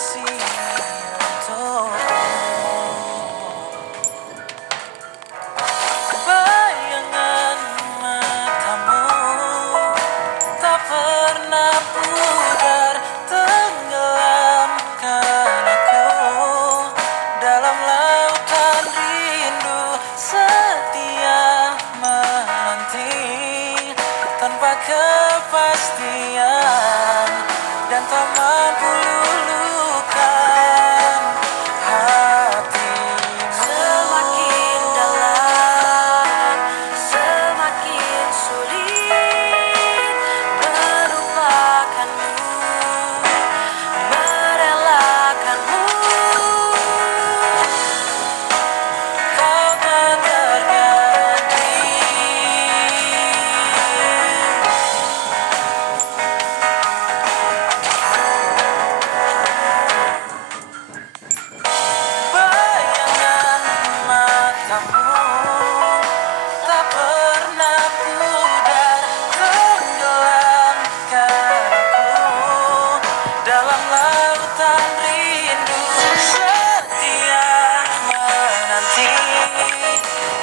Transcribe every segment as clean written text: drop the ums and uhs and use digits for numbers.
kasih untukmu. Bayangan matamu tak pernah pudar, tenggelamkan aku dalam lautan rindu, setia menanti tanpa kepastian, dan tak mampu luluhkan hatimu. Semakin dalam, semakin sulit melupakanmu, merelakanmu. Kau tak terganti. Bayangan matamu tak pernah pudar, tenggelamkan aku dalam lautan rindu, setia menanti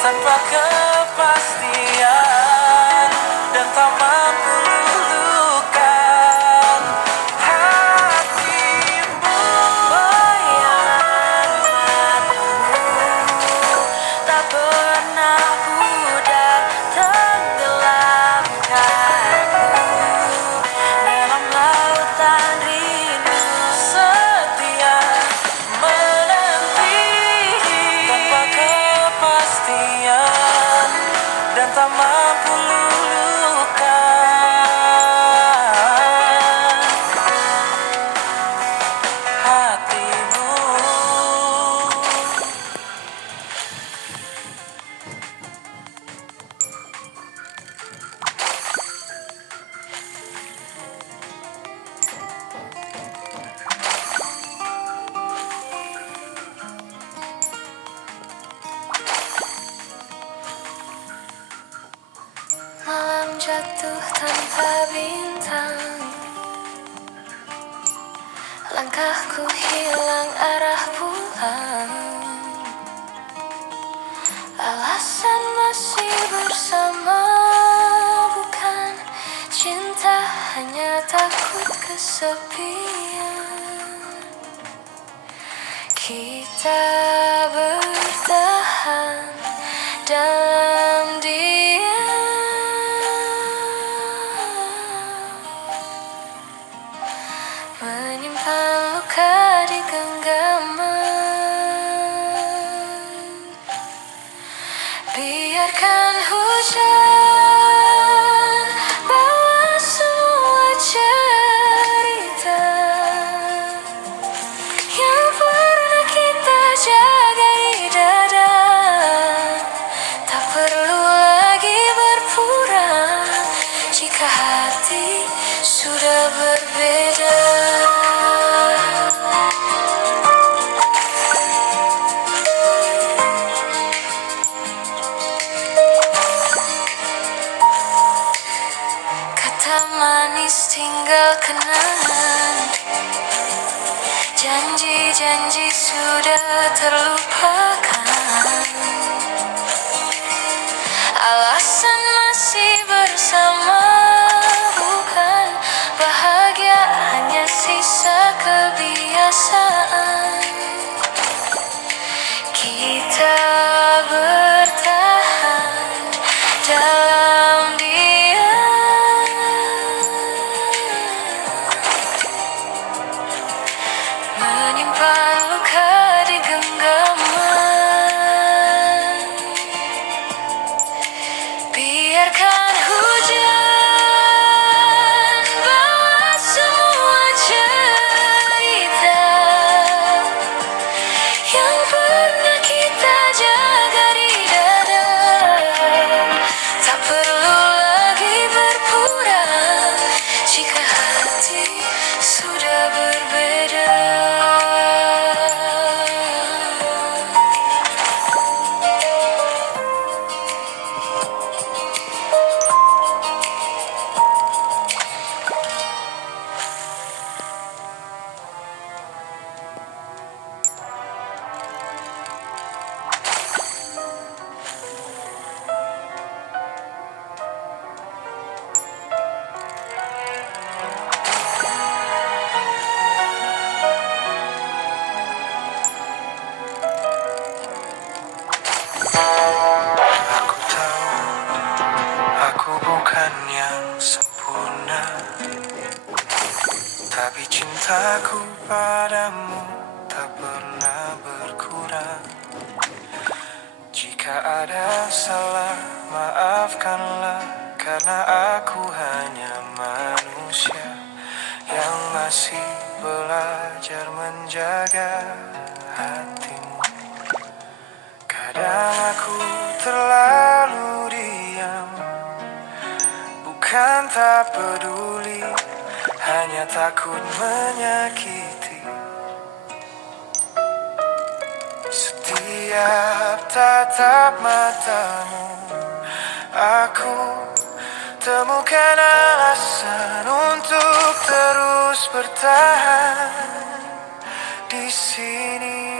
tanpa kepastian, dan tak mampu luluhkan hatimu. Bayangan matamu tak pernah pudar, tenggelamkan aku dalam lautan rindu, setia menanti tanpa kepastian, dan tak mampu luluhkan hatimu. Malam jatuh tanpa bintang, langkahku hilang arah pulang. Alasan masih bersama bukan cinta, hanya takut kesepian. Kita bertahan dalam diam, menyimpan luka di genggaman. Biarkan hujan bawa semua cerita yang pernah kita jaga di dada. Tak perlu lagi berpura jika hati sudah berbeda. Kata manis tinggal kenangan, janji-janji sudah terlupakan. Alasan masih bersama bukan bahagia, hanya sisa kebiasaan. Kita bertahan dalam diam, menyimpan luka di genggaman. Biarkan hujan bawa semua cerita yang pernah kita jaga di dada. Tak perlu lagi berpura jika hati sudah berbeda. Tapi cintaku padamu tak pernah berkurang. Jika ada salah, maafkanlah, karena aku hanya manusia yang masih belajar menjaga hatimu. Kadang aku terlalu diam, bukan tak peduli, hanya takut menyakiti. Setiap tatap matamu, aku temukan alasan untuk terus bertahan di sini.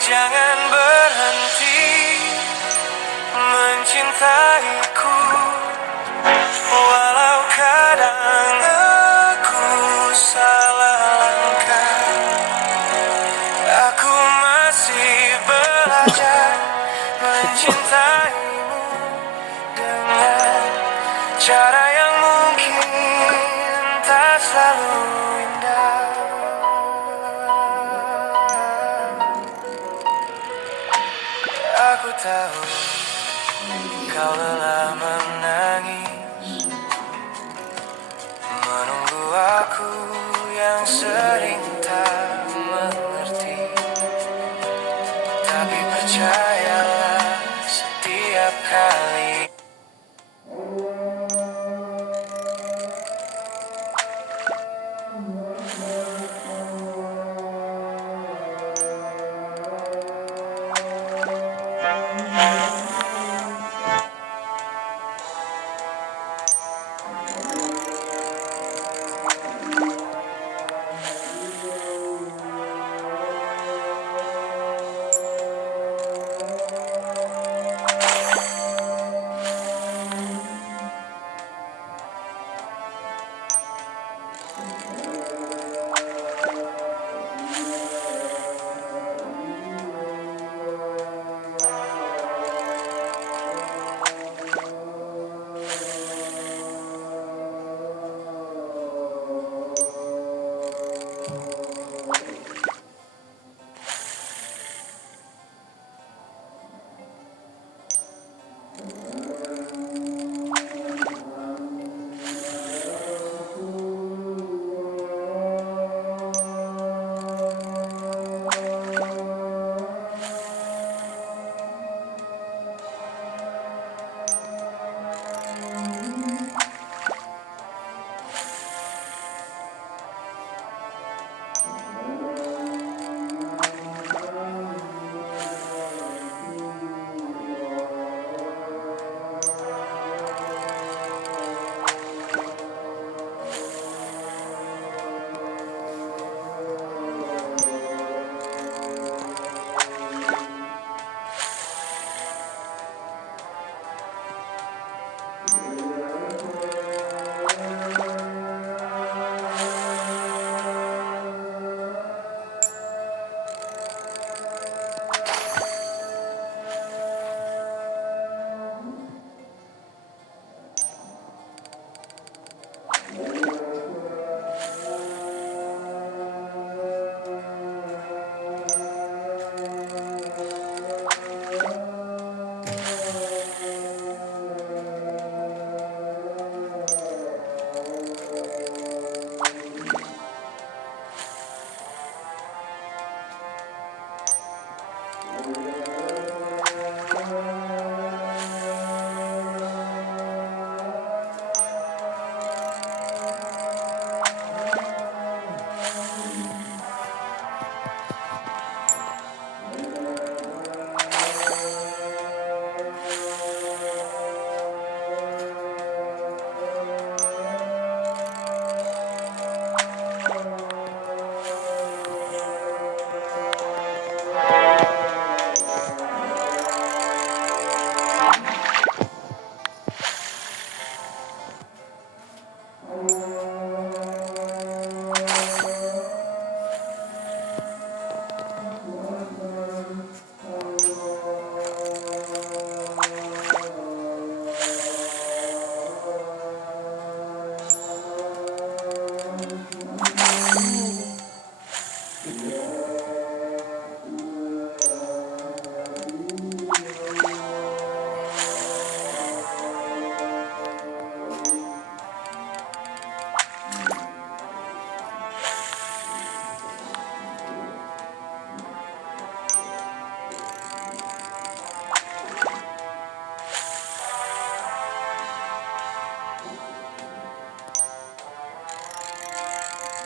Jangan berhenti mencintaiku, walau kadang aku salah langkah. Aku masih belajar mencintaimu dengan cara yang mungkin tak selalu indah. Aku tahu kau lelah menangis, menunggu aku yang sering tak mengerti. Tapi percayalah, setiap kali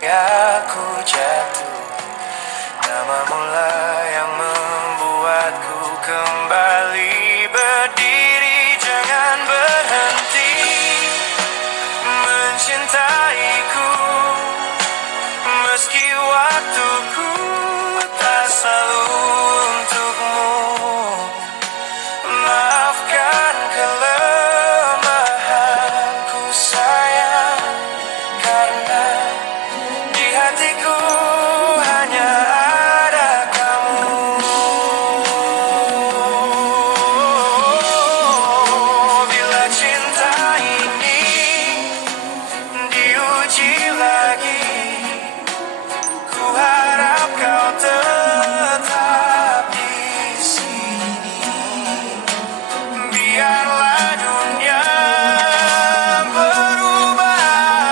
Aku jatuh, namamu lah yang membuatku kembali berdiri. Jangan berhenti mencintaiku, meski waktuku tak selalu untukmu. Maafkan kelemahanku sayang, karena di hatiku hanya ada kamu. Bila cinta ini diuji lagi, ku harap kau tetap di sini. Biarlah dunia berubah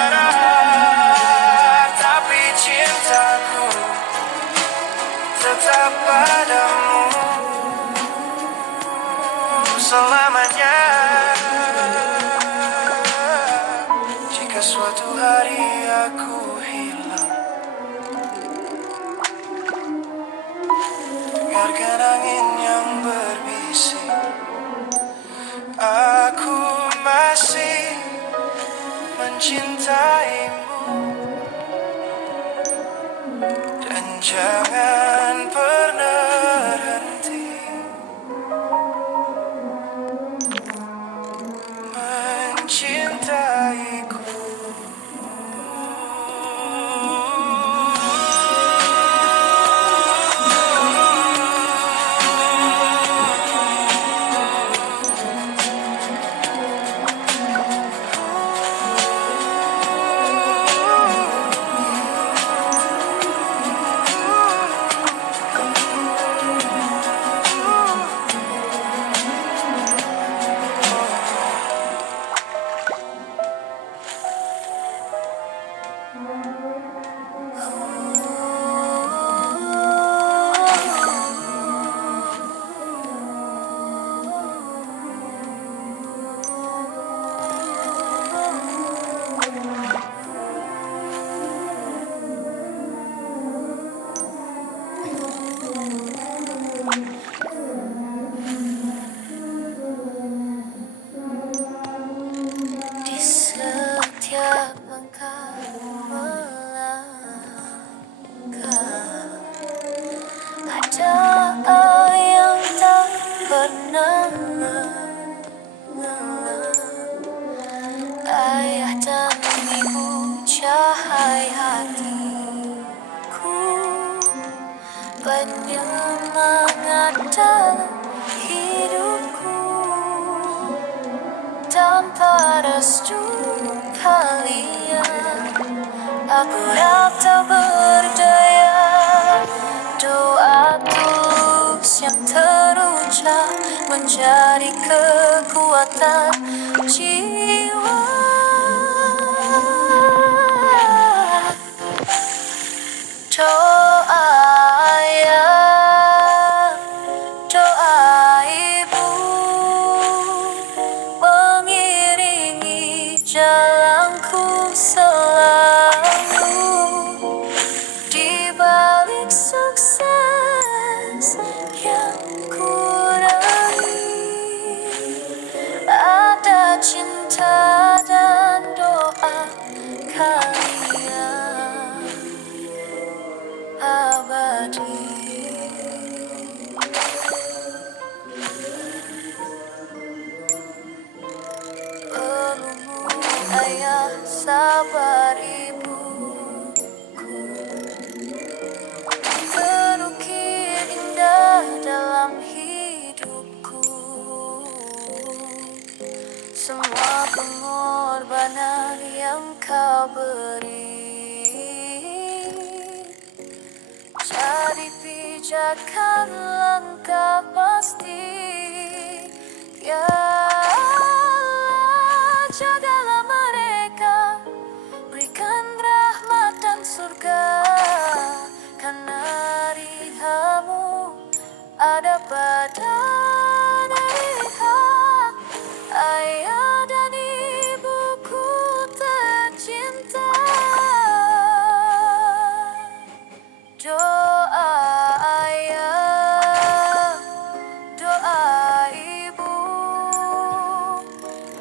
arah, tapi cintaku tetap padamu selamanya. Jika suatu hari aku hilang, dengarkan angin yang berbisik, aku masih mencintaimu. Dan jangan pernah henti mencintaiku. Di setiap langkah melangkah, ada yang tak pernah lelah. Ayah dan ibu cahaya hatiku, penyemangat dalam hidupku. Tanpa restu kalian, aku tak berdaya. Doa tulus yang terucap menjadi kekuatan jiwa. Doa ayah, doa ibu mengiringi jalanku selalu. Di balik sukses yang ku raih, ada cinta dan doa kalian abadi. Pelukmu ayah, sabar ibuku, terukir indah dalam hidupku. Semua pengorbanan yang kau beri Pijakan langkah pasti. Ya Allah, jagalah mereka, berikan rahmat dan surga, karena rihamu ada pada mereka. Ayah dan ibuku tercinta, doa ayah, doa ibu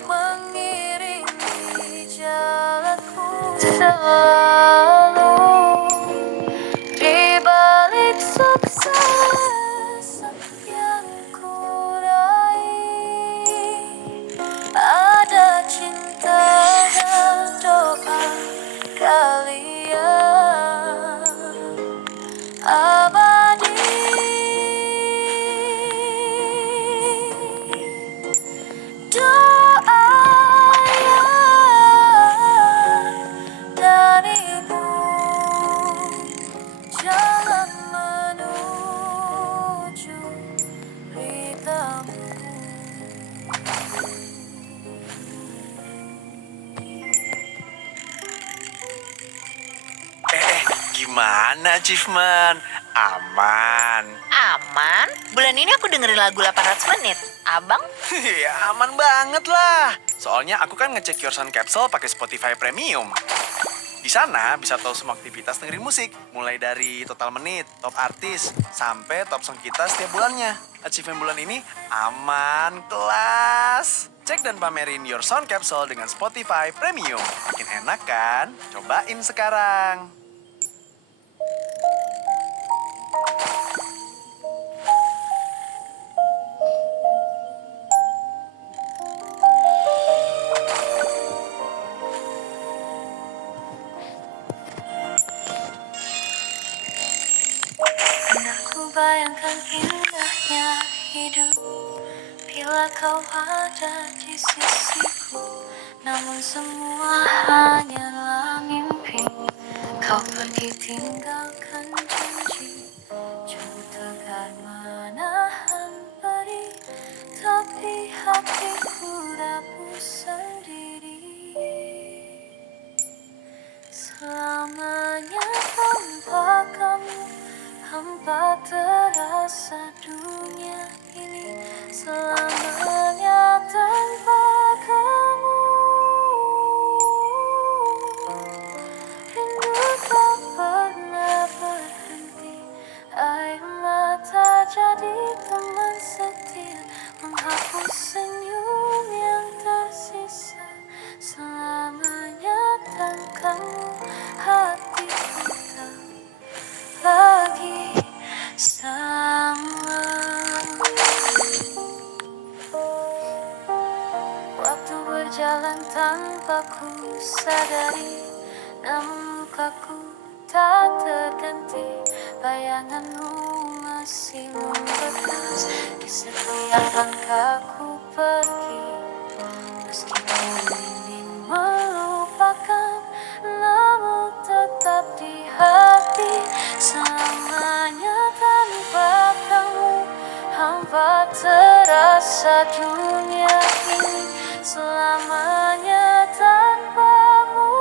mengiringi jalanku selalu. Di balik sukses yang ku raih, ada cinta dan doa kalian abadi. Doa ayah dan ibu, jalan menuju ridhamu. Gimana, Achievement? Aman? Aman? Bulan ini aku dengerin lagu 800 menit. Abang? Ya, aman banget lah. Soalnya aku kan ngecek Your Sound Capsule pakai Spotify Premium. Di sana bisa tahu semua aktivitas dengerin musik, mulai dari total menit, top artis, sampai top song kita setiap bulannya. Achievement bulan ini aman kelas. Cek dan pamerin Your Sound Capsule dengan Spotify Premium. Makin enak kan? Cobain sekarang. Pernah ku bayangkan indahnya hidup bila kau ada di sisiku, namun semua hanyalah mimpi. Kau pergi tinggalkan janji, jauh tegar menahan perih, tapi hatiku rapuh sendiri. Selamanya tanpa kamu, hampa terasa dunia ini. Selamanya tanpa kamu, rindu tak pernah berhenti. Air mata jadi teman setia, menghapus senyum yang tersisa. Selamanya tanpa kamu, hatiku tak lagi sama. Waktu berjalan tanpa ku sadari, namun lukaku tak terganti. Bayanganmu masih membekas di setiap langkahku pergi. Meskipun ingin melupakan, namun tetap di hati. Selamanya tanpa kamu, hampa terasa dunia ini. Selamanya tanpamu,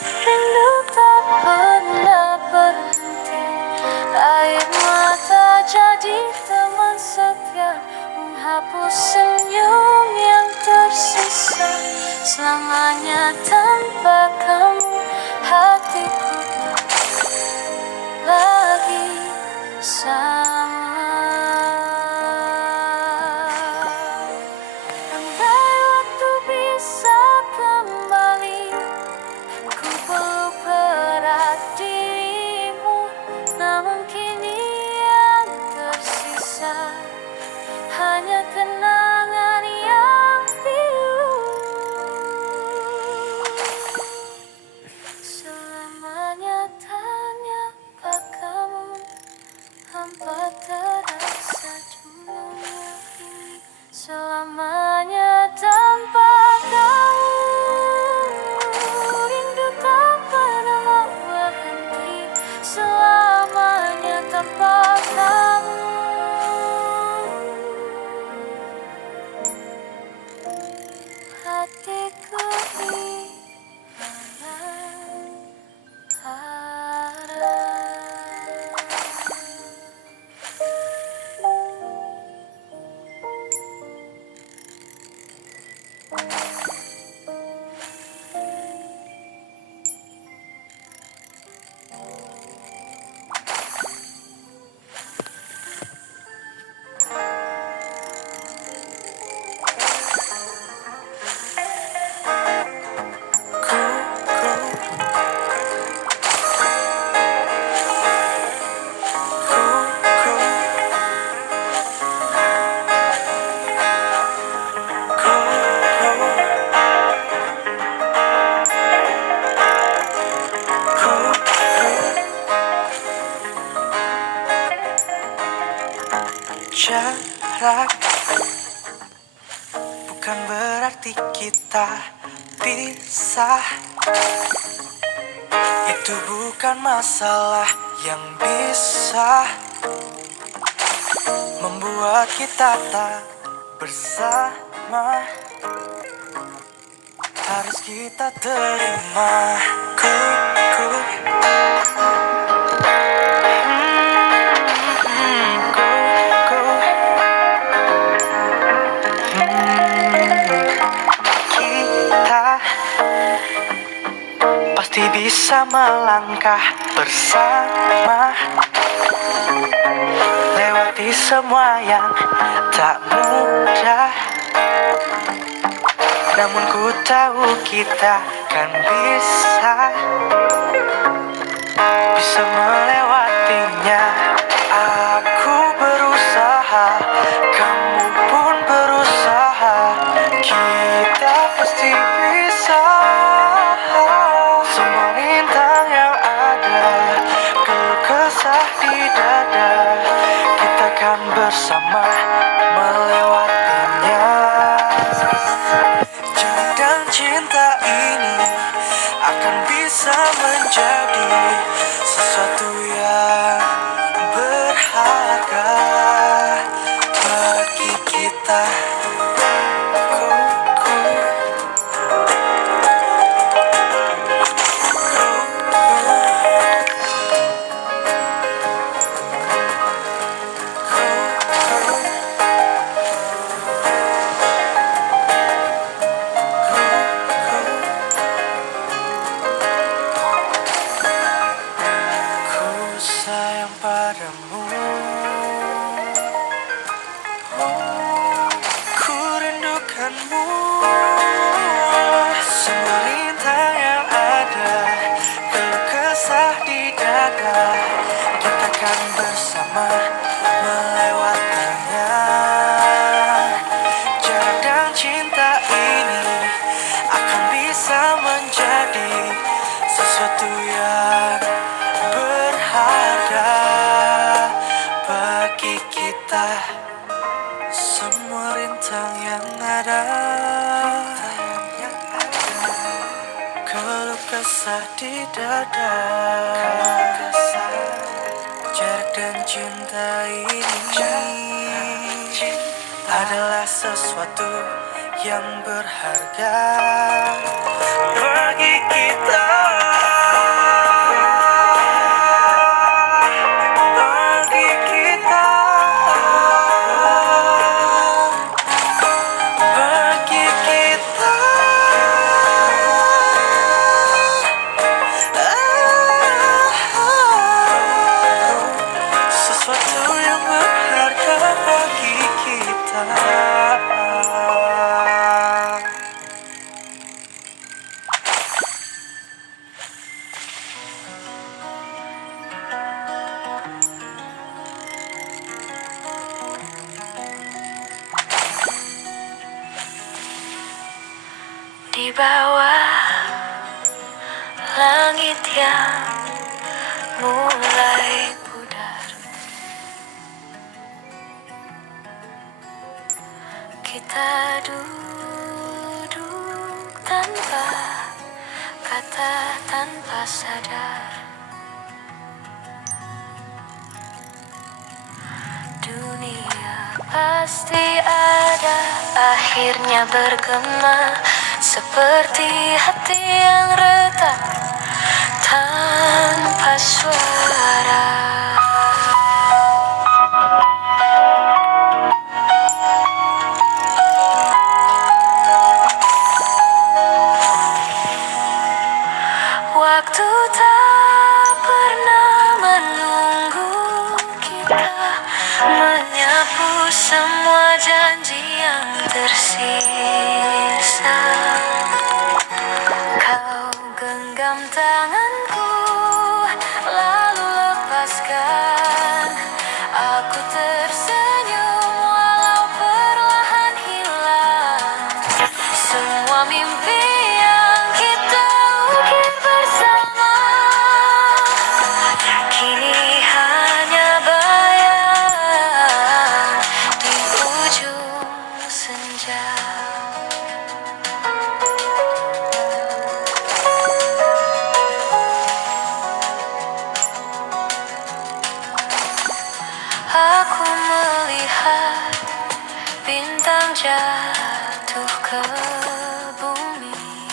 rindu tak pernah berhenti. Air mata jadi teman setia, menghapus senyum yang tersisa. Selamanya tanpa kamu, hatiku tak lagi sama. Andai waktu bisa kembali, ku peluk erat dirimu, namun kini yang tersisa hanya kenangan yang pilu. hatiku di mana ada. Jarak bukan berarti kita pisah. Itu bukan masalah yang bisa membuat kita tak bersama. Harus kita terima. Ku kita pasti bisa melangkah bersama, lewati semua yang tak mudah. Namun ku tahu kita kan bisa melewatinya. Aku berusaha, kamu pun berusaha, kita pasti bisa. Semua rintang yang ada, keluh kesah di dada, kita kan bersama melewatinya. Dan cinta ini akan bisa menjadi sesuatu yang berharga bagi kita. Ku sayang padamu, ku rindukanmu. Semua rintang yang ada, keluh kesah di dada, kita kan bersama melewatinya. Jarak dan cinta ini akan bisa menjadi sesuatu yang berharga bagi kita. Semua rintang yang ada, keluh kesah di dada, jarak dan cinta ini adalah sesuatu yang berharga bagi kita. Bagi kita, bagi kita. Sesuatu yang berharga bagi kita. Di bawah langit yang mulai pudar, kita duduk tanpa kata, tanpa sadar. Dunia pasti ada akhirnya bergema. seperti hati yang retak tanpa suara. Waktu tak pernah menunggu kita menyapu semua janji yang tersisa. Kau genggam tanganku, lalu lepaskan. Aku tersenyum walau perlahan hilang. Semua mimpi yang kita ukir bersama kini hanya bayang di ujung senja. Aku melihat bintang jatuh ke bumi.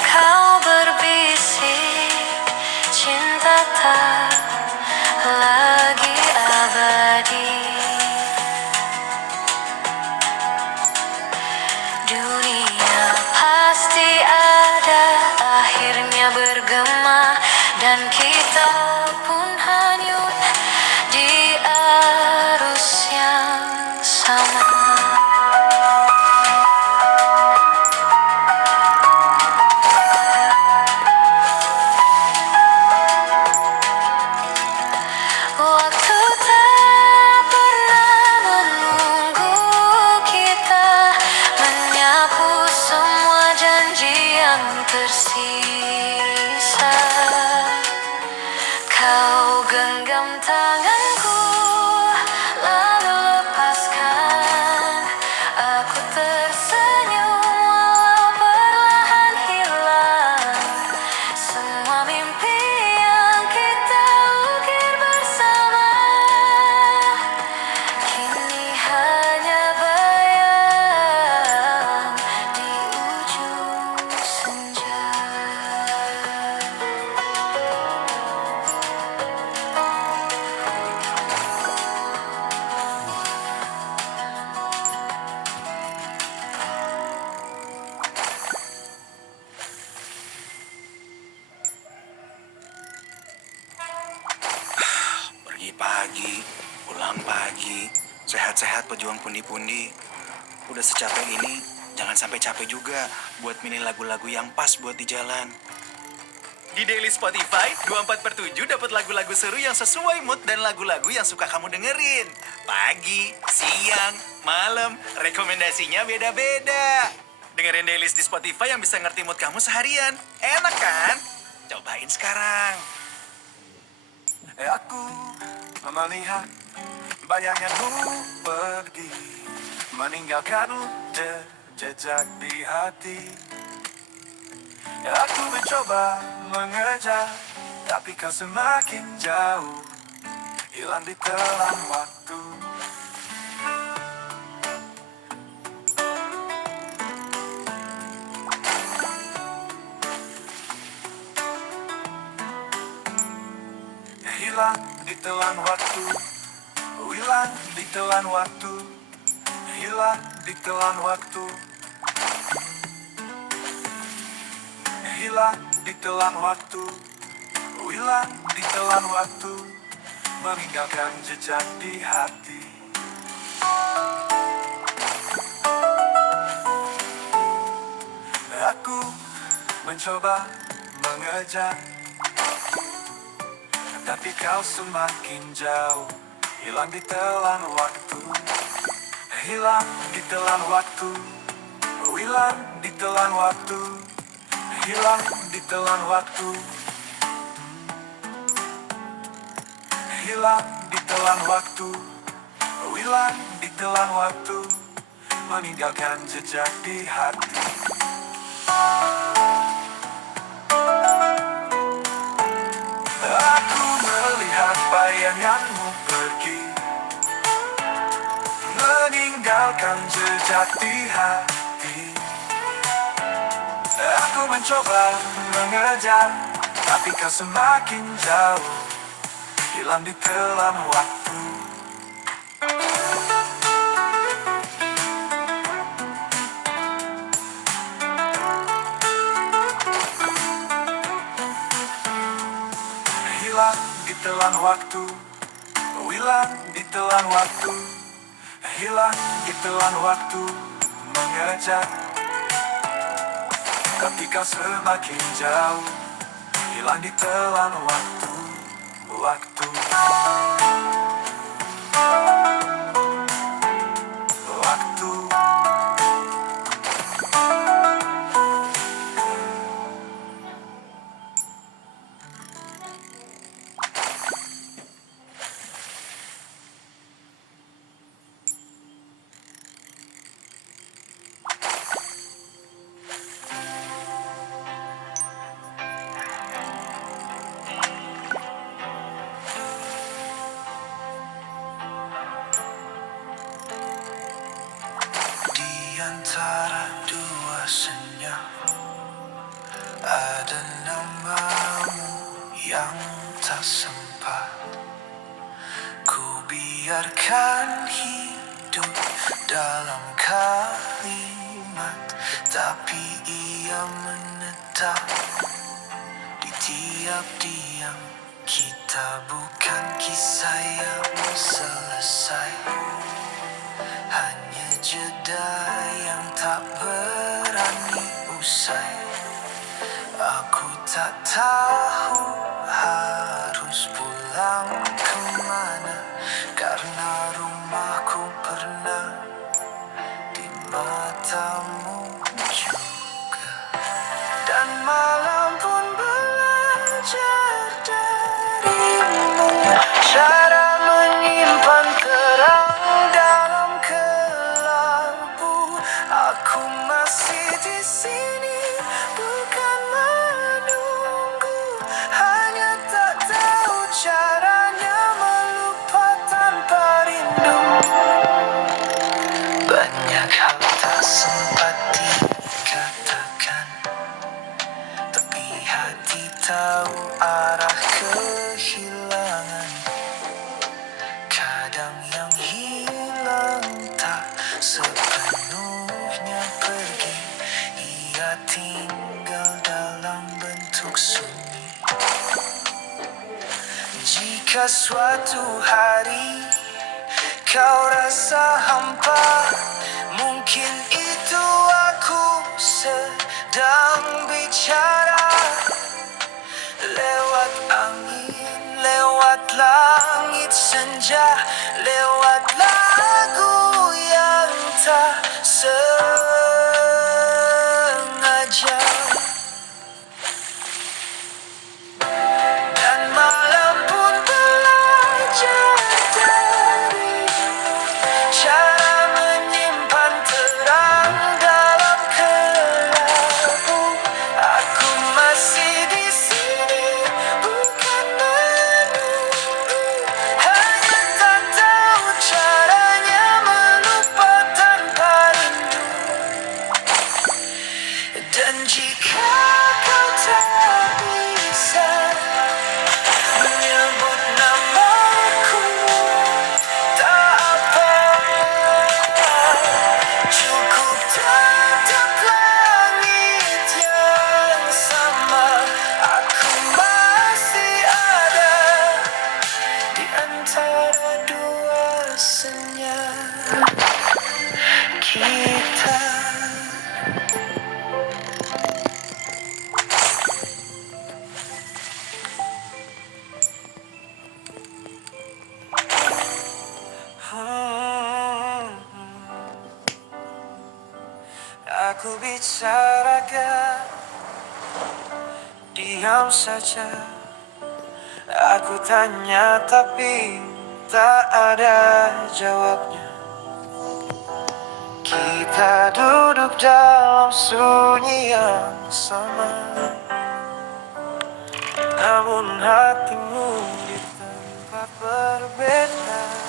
Kau berbisik, cinta tak lagi abadi. Dunia pasti ada akhirnya bergema, dan kita pun hanyut di arus yang sama. Waktu tak pernah menunggu kita menyapu semua janji yang tersisa. Kau genggam tanganku, lalu lepaskan. Aku tersenyum walau perlahan hilang. Semua mimpi yang kita ukir bersama kini hanya bayang di ujung senja. Pergi pagi, pulang pagi, sehat-sehat pejuang pundi-pundi. Udah secapek ini, jangan sampai capek juga buat milih lagu-lagu yang pas buat di jalan. Di Daily Spotify, 24/7 dapat lagu-lagu seru yang sesuai mood dan lagu-lagu yang suka kamu dengerin. Pagi, siang, malam, rekomendasinya beda-beda. Dengerin Dailies di Spotify yang bisa ngerti mood kamu seharian. Enak kan? Cobain sekarang. Aku melihat bayanganmu pergi, meninggalkan jejak di hati. Aku mencoba mengejar, tapi kau semakin jauh, hilang di telan waktu. Hilang di telan waktu, hilang di telan waktu, hilang di telan waktu, hilang di telan waktu, hilang di telan waktu, meninggalkan jejak di hati. Aku mencoba mengejar, tapi kau semakin jauh, hilang di telan waktu, hilang di telan waktu, hilang di telan waktu, hilang di telan waktu, hilang di telan waktu, hilang di telan waktu, meninggalkan jejak di hati. Aku melihat bayanganmu pergi, meninggal tinggalkan jejak di hati. Aku mencoba mengejar, tapi kau semakin jauh, hilang di telan waktu. Hilang di telan waktu, hilang di telan waktu, hilang di telan waktu, mengejar. Tapi kau semakin jauh, hilang di telan waktu, waktu, waktu. Di antara dua senyum ada namamu yang tak sempat ku biarkan hidup dalam kalimat, tapi ia menetap di tiap diam. Kita bukan kisah yang selesai, hanya jeda yang tak berani usai. Aku tak tahu harus pulang kemana, karena rumahku pernah di matamu juga. Dan malam pun belajar darimu cara menyimpan terang dalam kelabu. Aku masih di sini, bukan menunggu, hanya tak tahu caranya melupa tanpa rindu. Banyak hal tak sempat dikatakan, tapi hati tahu arah kehilangan. Kadang yang hilang tak sepenuhnya pergi, ia tinggal dalam bentuk sunyi. Jika suatu hari kau rasa hampa, mungkin itu aku sedang bicara lewat angin, lewat langit senja, lewat lagu yang tak sengaja. Dan malam pun belajar dari cara menyimpan terang dalam kelabu. Aku masih di sini, bukan menunggu, hanya tak tahu caranya melupa tanpa rindu. Dan jika kau tak bisa menyebut namaku, tak apa, cukup tatap langit yang sama. Aku masih ada di antara dua senyum kita. Aku bicarakan, diam saja. Aku tanya tapi tak ada jawabnya. Kita duduk dalam sunyi yang sama, namun hatimu di tempat berbeda.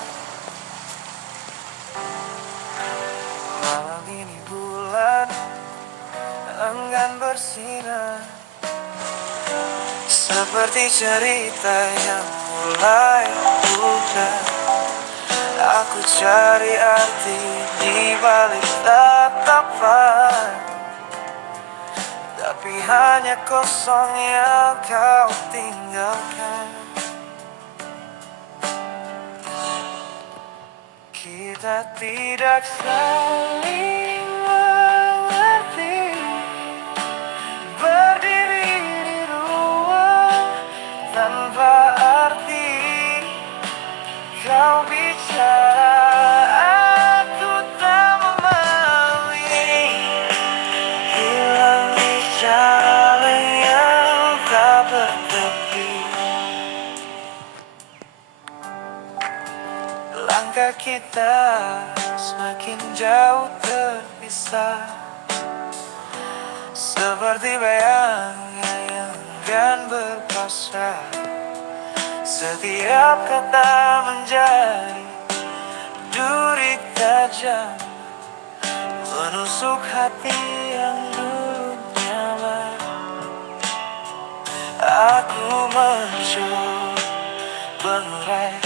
Seperti cerita yang mulai bukan. Aku cari arti di balik tatapan, tapi hanya kosong yang kau tinggalkan. Kita tidak saling mengerti, berdiri di ruang tanpa arti. Kau bicara, aku tak memahami. Hilang di jalan yang tak bertepi. Langkah kita semakin jauh terpisah, seperti bayangan yang enggan berpasrah. Setiap kata menjadi duri tajam, menusuk hati yang dulu nyaman. Aku mencoba mengurai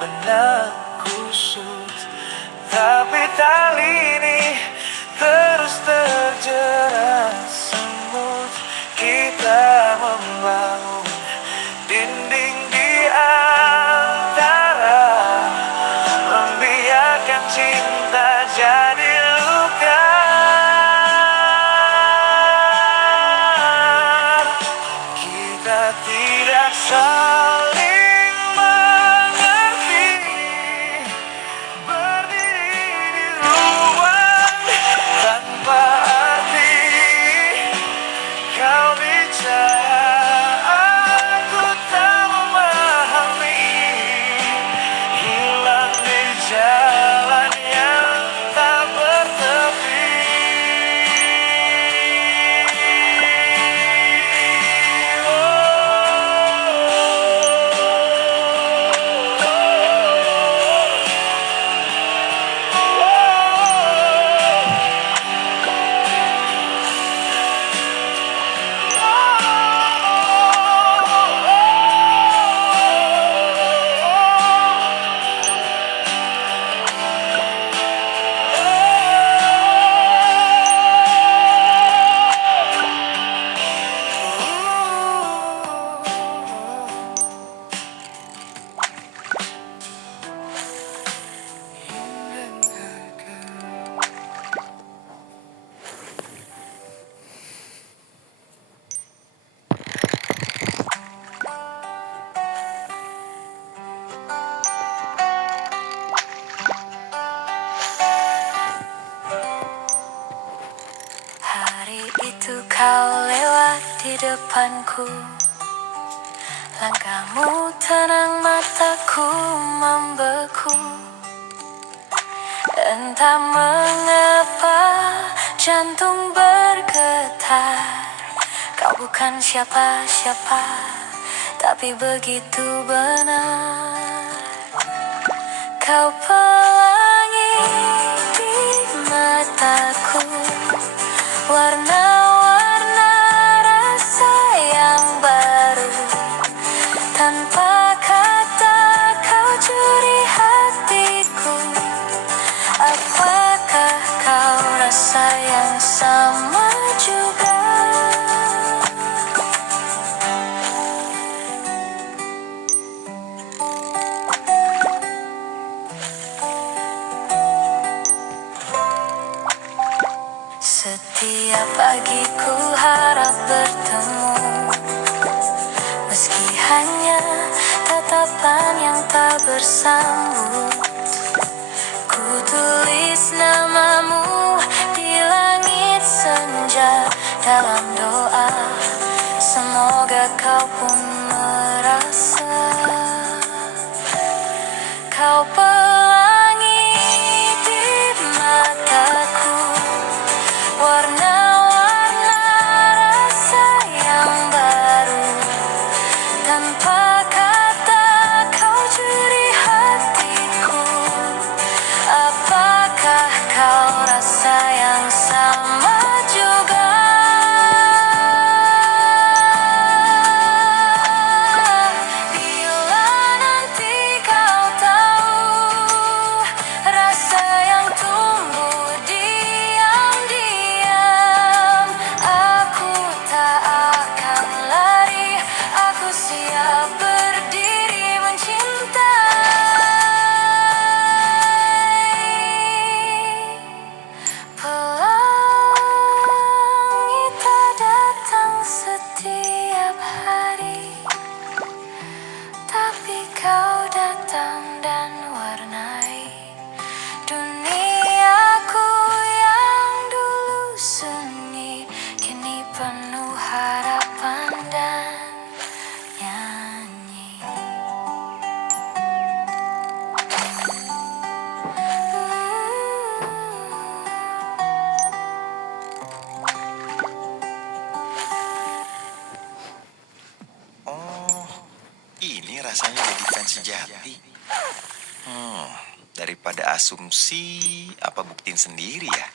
benang kusut, tapi tali ini terus terjerat semut. Kita membangun dinding di antara, membiarkan cinta jadi luka. Kita tidak saling mengerti, berdiri di ruang tanpa arti. Kau bicara, aku tak memahami. Hilang di jalan yang tak bertepi. Hari itu kau lewat di depanku, langkahmu tenang, mataku membeku. Entah mengapa jantung bergetar. Kau bukan siapa-siapa, tapi begitu benar. Kau pelangi di mataku, warna-warna rasa yang baru. Tanpa kata kau curi hatiku. Apakah kau rasa yang sama juga? Setiap pagi ku harap bertemu, meski hanya tatapan yang tak bersambut. Ku tulis namamu di langit senja dalam doa, semoga kau pun merasa. Kau pelangi di mataku, warna-warna rasa yang baru. Tanpa kata kau curi hatiku. Apakah kau sejati. Daripada asumsi, apa buktiin sendiri ya?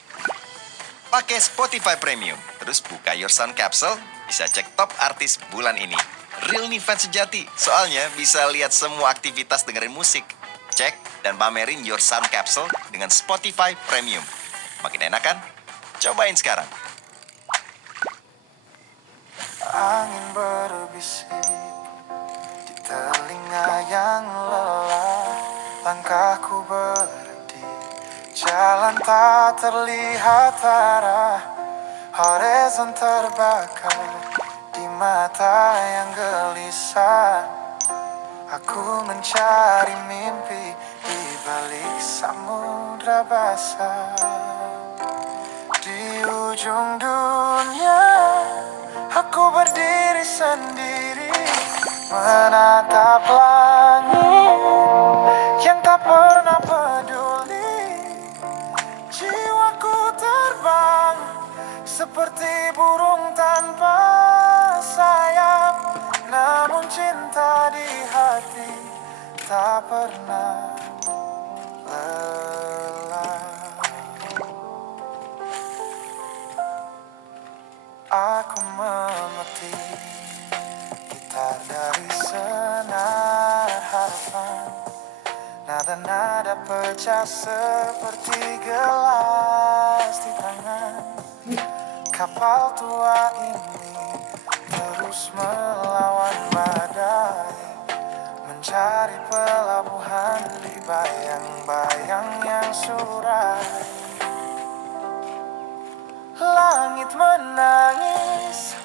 Pakai Spotify Premium, terus buka Your Sound Capsule, bisa cek top artis bulan ini. Real nih fans sejati, soalnya bisa lihat semua aktivitas dengerin musik. Cek dan pamerin Your Sound Capsule dengan Spotify Premium. Makin enak kan? Cobain sekarang. Angin berbisik di telinga yang lelah. Langkahku berhenti, jalan tak terlihat arah. Horizon terbakar di mata yang gelisah. Aku mencari mimpi di balik samudra basah. Di ujung dunia, aku berdiri sendiri, menatap langit yang tak pernah peduli. Jiwaku terbang seperti burung tanpa sayap, namun cinta di hati tak pernah lelah. Aku memetik gitar dari senar harapan. Nada-nada pecah seperti gelas di tangan. Kapal tua ini terus melawan badai, mencari pelabuhan di bayang-bayang yang surai. Langit menangis,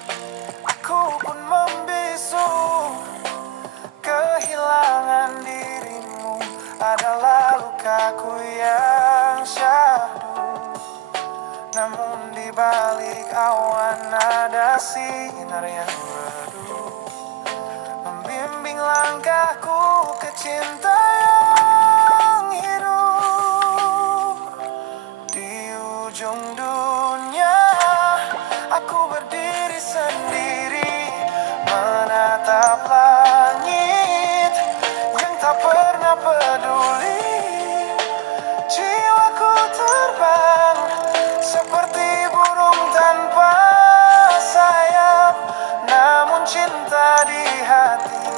aku pun membisu. Kehilangan dirimu adalah lukaku yang syahdu. Namun di balik awan ada sinar yang redup, membimbing langkahku ke cinta yang hidup. Di ujung dunia, aku berdiri sendiri, menatap langit yang tak pernah peduli. Jiwaku terbang seperti burung tanpa sayap, namun cinta di hati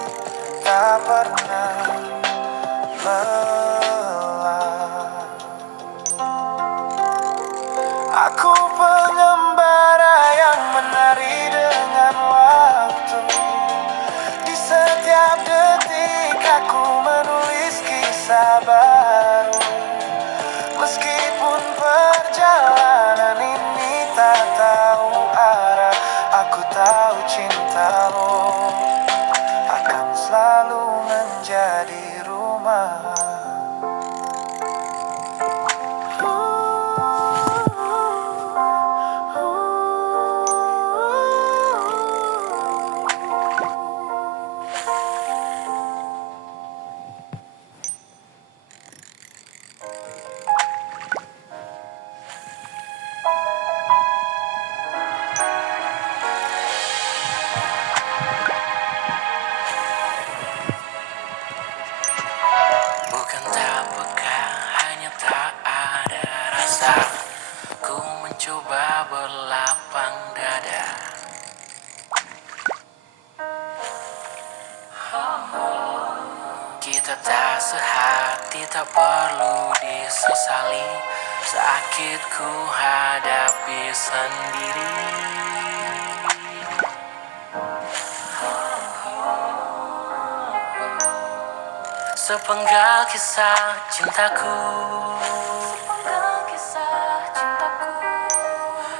tak pernah lelah. Aku pengembara yang menari dengan waktu. Di setiap detik aku menulis kisah baru. Meskipun perjalanan ini tak tahu arah, aku tahu cintamu akan selalu menjadi rumah. Bukan tak peka, hanya tak ada rasa. Ku mencoba berlapang dada. Kita tak sehati, tak perlu disesali. Sakitku hadapi sendiri. Sepenggal kisah cintaku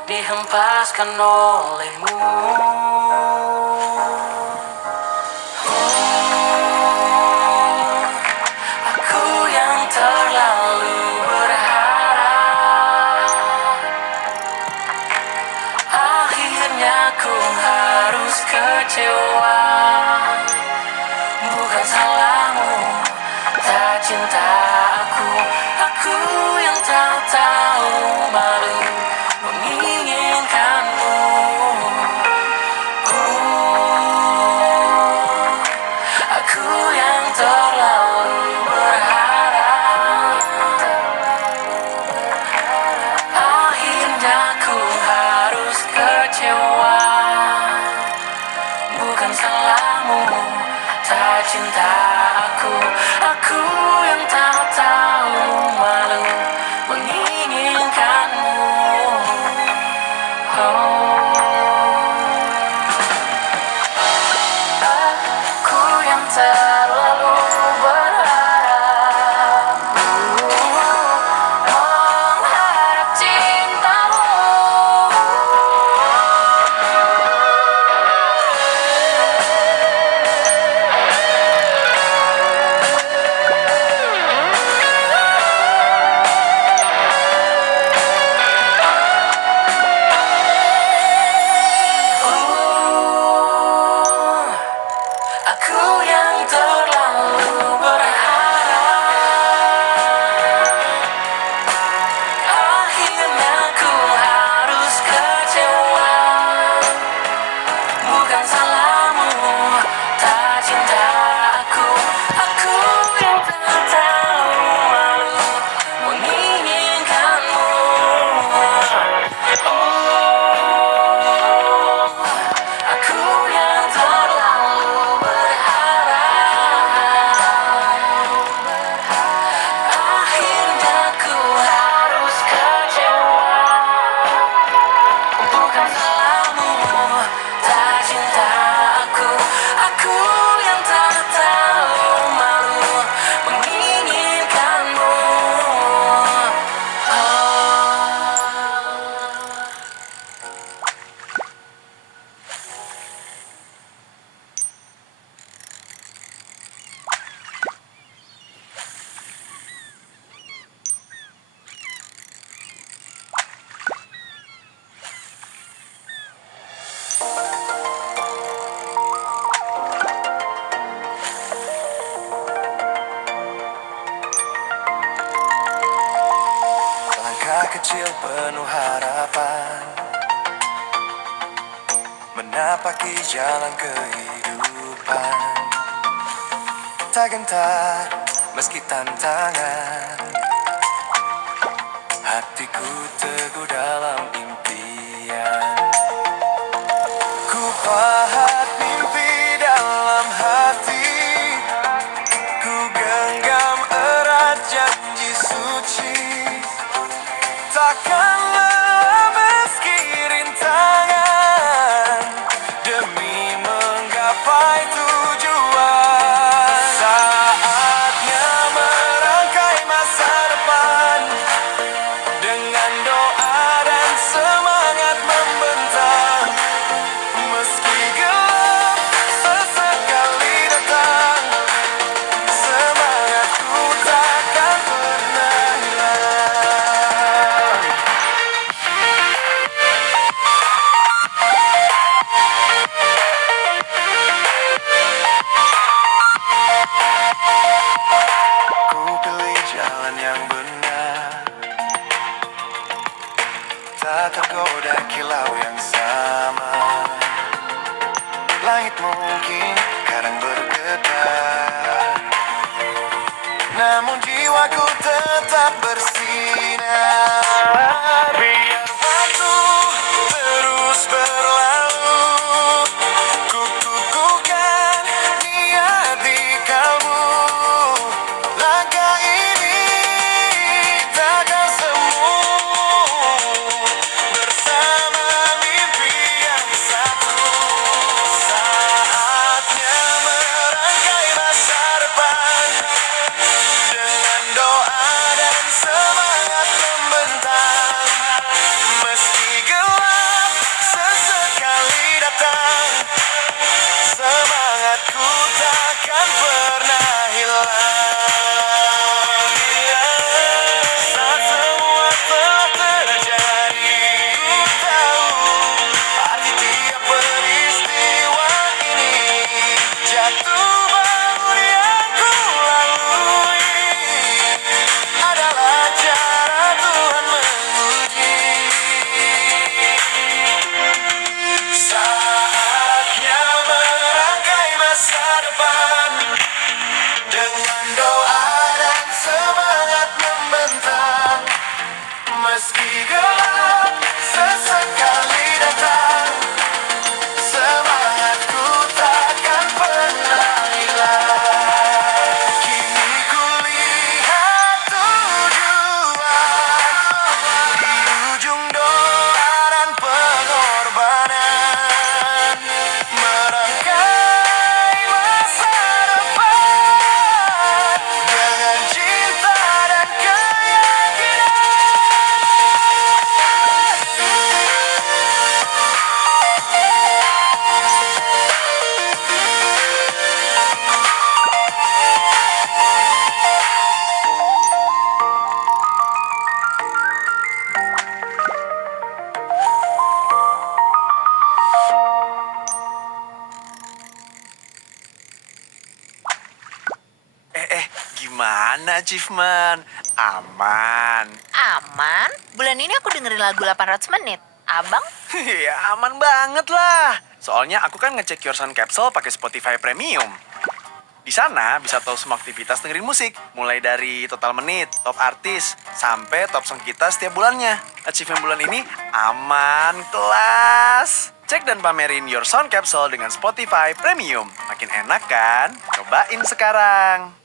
dihempaskan olehmu. Aku yang terlalu berharap, akhirnya ku harus kecewa. Bukan salahmu tak cinta aku, aku yang tak tahu malu menginginkanmu. Aku yang terlalu penuh harapan, menapaki jalan kehidupan. Tak gentar meski tantangan, hatiku teguh dalam impian. Ku pahat mimpi dalam hati, ku genggam erat janji suci. Takkan lelah meski rintangan, demi menggapai tujuan. Saatnya merangkai masa depan, dengan doa dan semangat membentang. Meski gelap sesekali datang, semangatku takkan pernah hilang. Ku pilih jalan yang benar, tak tergoda kilau yang sama. Langit mungkin kadang bergetar, namun jiwaku tetap bersinar. Biar waktu terus berlalu, ku kukuhkan niat di kalbu. Langkah ini takkan semu, bersama mimpi yang satu. Saatnya merangkai masa depan, dengan doa dan semangat membentang. Meski gelap sesekali datang, semangatku takkan pernah hilang. Saat semua telah terjadi, ku tahu arti tiap peristiwa ini. Jatuh bangun yang ku lalui adalah cara Tuhan menguji. Saatnya merangkai masa depan, dengan doa dan semangat membentang. Meski gelap sesekali datang, semangatku takkan pernah hilang. Kini ku lihat tujuan di ujung doa dan pengorbanan, merangkai masa depan dengan cinta dan keyakinan. Gimana achievement? Aman. Aman? Bulan ini aku dengerin lagu 800 menit. Abang? Ya aman banget lah. Soalnya aku kan ngecek Your Sound Capsule pakai Spotify Premium. Di sana bisa tahu semua aktivitas dengerin musik, mulai dari total menit, top artis, sampai top song kita setiap bulannya. Achievement bulan ini aman kelas. Cek dan pamerin Your Sound Capsule dengan Spotify Premium. Makin enak kan? Cobain sekarang.